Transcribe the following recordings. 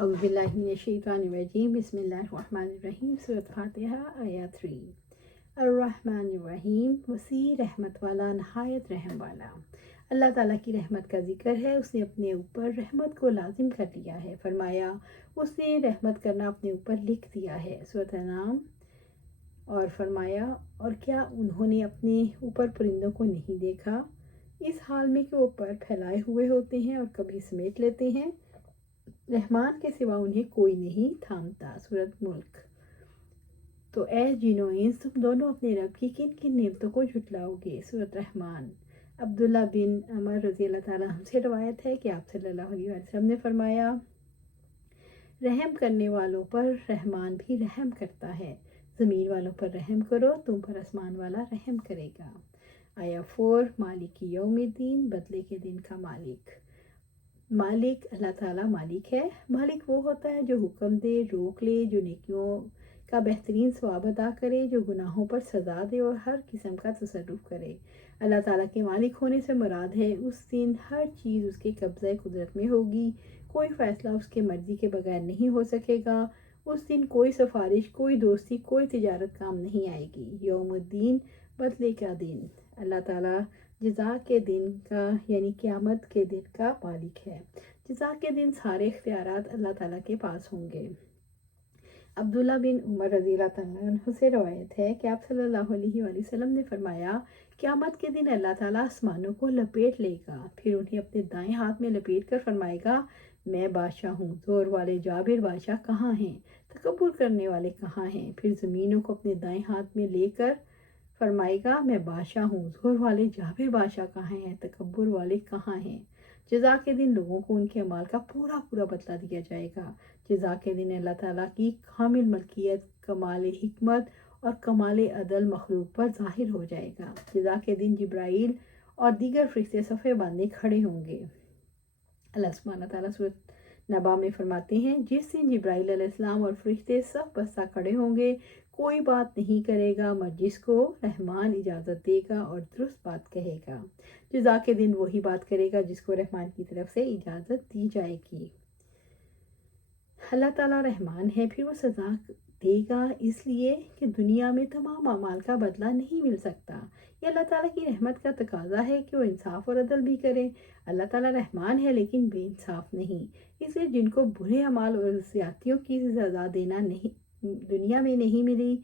اعوذ باللہ من الشیطان الرجیم بسم اللہ الرحمن الرحیم سورۃ فاتحہ آیات 3 الرحمن الرحیم وسیع رحمت والا نہایت رحم والا۔ اللہ تعالیٰ کی رحمت کا ذکر ہے، اس نے اپنے اوپر رحمت کو لازم کر لیا ہے، فرمایا اس نے رحمت کرنا اپنے اوپر لکھ دیا ہے۔ سورۃ انعام۔ اور فرمایا اور کیا انہوں نے اپنے اوپر پرندوں کو نہیں دیکھا اس حال میں کہ وہ پر پھیلائے ہوئے ہوتے ہیں اور کبھی سمیٹ لیتے ہیں، رحمان کے سوا انہیں کوئی نہیں تھامتا۔ سورۃ ملک۔ تو اے جن و انس، تم دونوں اپنے رب کی کن کن نعمتوں کو جھٹلاؤ گے۔ سورۃ رحمان۔ عبداللہ بن عمر رضی اللہ تعالیٰ عنہ سے روایت ہے کہ آپ صلی اللہ علیہ وسلم نے فرمایا، رحم کرنے والوں پر رحمان بھی رحم کرتا ہے، زمین والوں پر رحم کرو، تم پر آسمان والا رحم کرے گا۔ آیا 4 مالک یوم الدین، بدلے کے دن کا مالک۔ مالک اللہ تعالیٰ مالک ہے۔ مالک وہ ہوتا ہے جو حکم دے، روک لے، جو نیکیوں کا بہترین ثواب عطا کرے، جو گناہوں پر سزا دے اور ہر قسم کا تصرف کرے۔ اللہ تعالیٰ کے مالک ہونے سے مراد ہے اس دن ہر چیز اس کے قبضہ قدرت میں ہوگی، کوئی فیصلہ اس کے مرضی کے بغیر نہیں ہو سکے گا۔ اس دن کوئی سفارش، کوئی دوستی، کوئی تجارت کام نہیں آئے گی۔ یوم الدین، بدلے کا دن۔ اللہ تعالیٰ جزا کے دن کا یعنی قیامت کے دن کا مالک ہے۔ جزا کے دن سارے اختیارات اللہ تعالیٰ کے پاس ہوں گے۔ عبداللہ بن عمر رضی اللہ تعالیٰ عنہ سے روایت ہے کہ آپ صلی اللہ علیہ وآلہ وسلم نے فرمایا، قیامت کے دن اللہ تعالیٰ آسمانوں کو لپیٹ لے گا، پھر انہیں اپنے دائیں ہاتھ میں لپیٹ کر فرمائے گا، میں بادشاہ ہوں، زور والے جابر بادشاہ کہاں ہیں، تکبر کرنے والے کہاں ہیں۔ پھر زمینوں کو اپنے دائیں ہاتھ میں لے کر فرمائے گا، میں بادشاہ ہوں، زور والے جابر بادشاہ کہاں ہیں، تکبر والے کہاں ہیں۔ جزا کے دن لوگوں کو ان کے اعمال کا پورا بدلہ دیا جائے گا۔ جزا کے دن اللہ تعالیٰ کی کامل ملکیت، کمال حکمت اور کمال عدل مخلوق پر ظاہر ہو جائے گا۔ جزا کے دن جبرائیل اور دیگر فرشتے صفے باندھے کھڑے ہوں گے۔ اللہ سبحانہ تعالیٰ سورۃ نبا میں فرماتے ہیں، جس دن جبرائیل علیہ السلام اور فرشتے صف بستہ کھڑے ہوں گے، کوئی بات نہیں کرے گا مگر جس کو رحمان اجازت دے گا اور درست بات کہے گا۔ جزا کے دن وہی بات کرے گا جس کو رحمان کی طرف سے اجازت دی جائے گی۔ اللہ تعالیٰ رحمان ہے، پھر وہ سزا دے گا اس لیے کہ دنیا میں تمام اعمال کا بدلہ نہیں مل سکتا۔ یہ اللہ تعالیٰ کی رحمت کا تقاضا ہے کہ وہ انصاف اور عدل بھی کرے۔ اللہ تعالیٰ رحمان ہے لیکن بے انصاف نہیں، اس لیے جن کو برے اعمال اور زیادتیوں کی سزا دینا دنیا میں نہیں ملی،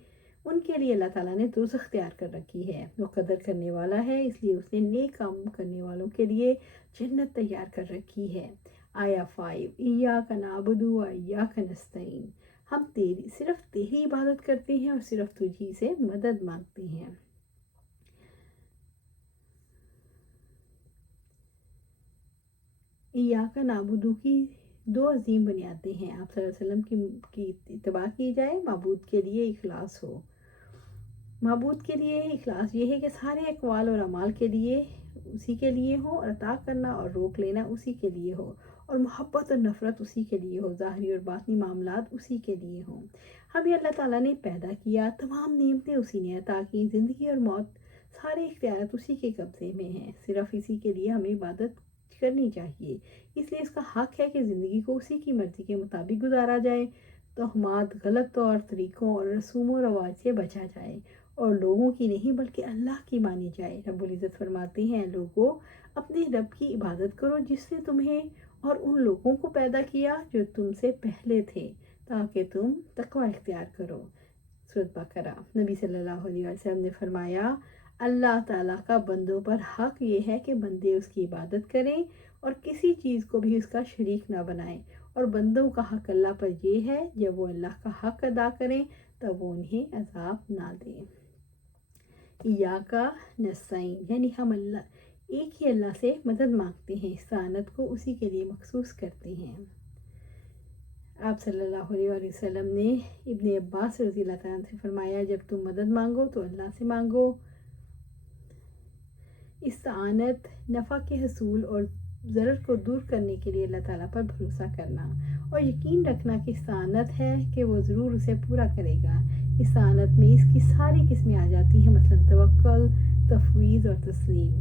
ان کے لیے اللہ تعالیٰ نے دوزخ اختیار کر رکھی ہے۔ وہ قدر کرنے والا ہے، اس لیے اس نے نیک کام کرنے والوں کے لیے جنت تیار کر رکھی ہے۔ آیا 5 ایاک نعبد و ایاک نستعین، ہم صرف تیری عبادت کرتے ہیں اور صرف تجھی سے مدد مانگتے ہیں۔ ایاک نعبد کی 2 عظیم بنیادیں ہیں۔ آپ صلی اللہ علیہ وسلم کی اتباع کی جائے، معبود کے لیے اخلاص ہو۔ معبود کے لیے اخلاص یہ ہے کہ سارے اقوال اور اعمال کے لیے اسی کے لیے ہو، اور عطا کرنا اور روک لینا اسی کے لیے ہو، اور محبت اور نفرت اسی کے لیے ہو، ظاہری اور باطنی معاملات اسی کے لیے ہوں۔ ہمیں اللہ تعالیٰ نے پیدا کیا، تمام نعمتیں اسی نے عطا کی، زندگی اور موت سارے اختیارات اسی کے قبضے میں ہیں، صرف اسی کے لیے ہمیں عبادت کرنی چاہیے۔ اس لیے اس کا حق ہے کہ زندگی کو اسی کی مرضی کے مطابق گزارا جائے، توہمات، غلط طور طریقوں اور رسوم و رواج سے بچا جائے، اور لوگوں کی نہیں بلکہ اللہ کی مانی جائے۔ رب العزت فرماتے ہیں، لوگوں اپنے رب کی عبادت کرو جس نے تمہیں اور ان لوگوں کو پیدا کیا جو تم سے پہلے تھے، تاکہ تم تقوی اختیار کرو۔ سورۃ بقرہ۔ نبی صلی اللہ علیہ وسلم نے فرمایا، اللہ تعالیٰ کا بندوں پر حق یہ ہے کہ بندے اس کی عبادت کریں اور کسی چیز کو بھی اس کا شریک نہ بنائیں، اور بندوں کا حق اللہ پر یہ ہے جب وہ اللہ کا حق ادا کریں تب وہ انہیں عذاب نہ دیں۔ ایاک نستعین یعنی ہم ایک ہی اللہ سے مدد مانگتے ہیں، استعانت کو اسی کے لیے مخصوص کرتے ہیں۔ آپ صلی اللہ علیہ وآلہ وسلم نے ابن عباس رضی اللہ تعالیٰ عنہ سے فرمایا، جب تم مدد مانگو تو اللہ سے مانگو۔ استعانت نفع کے حصول اور ضرر کو دور کرنے کے لیے اللہ تعالیٰ پر بھروسہ کرنا اور یقین رکھنا کہ استعانت ہے کہ وہ ضرور اسے پورا کرے گا۔ استعانت میں اس کی ساری قسمیں آ جاتی ہیں، مثلا توکل، تفویض اور تسلیم۔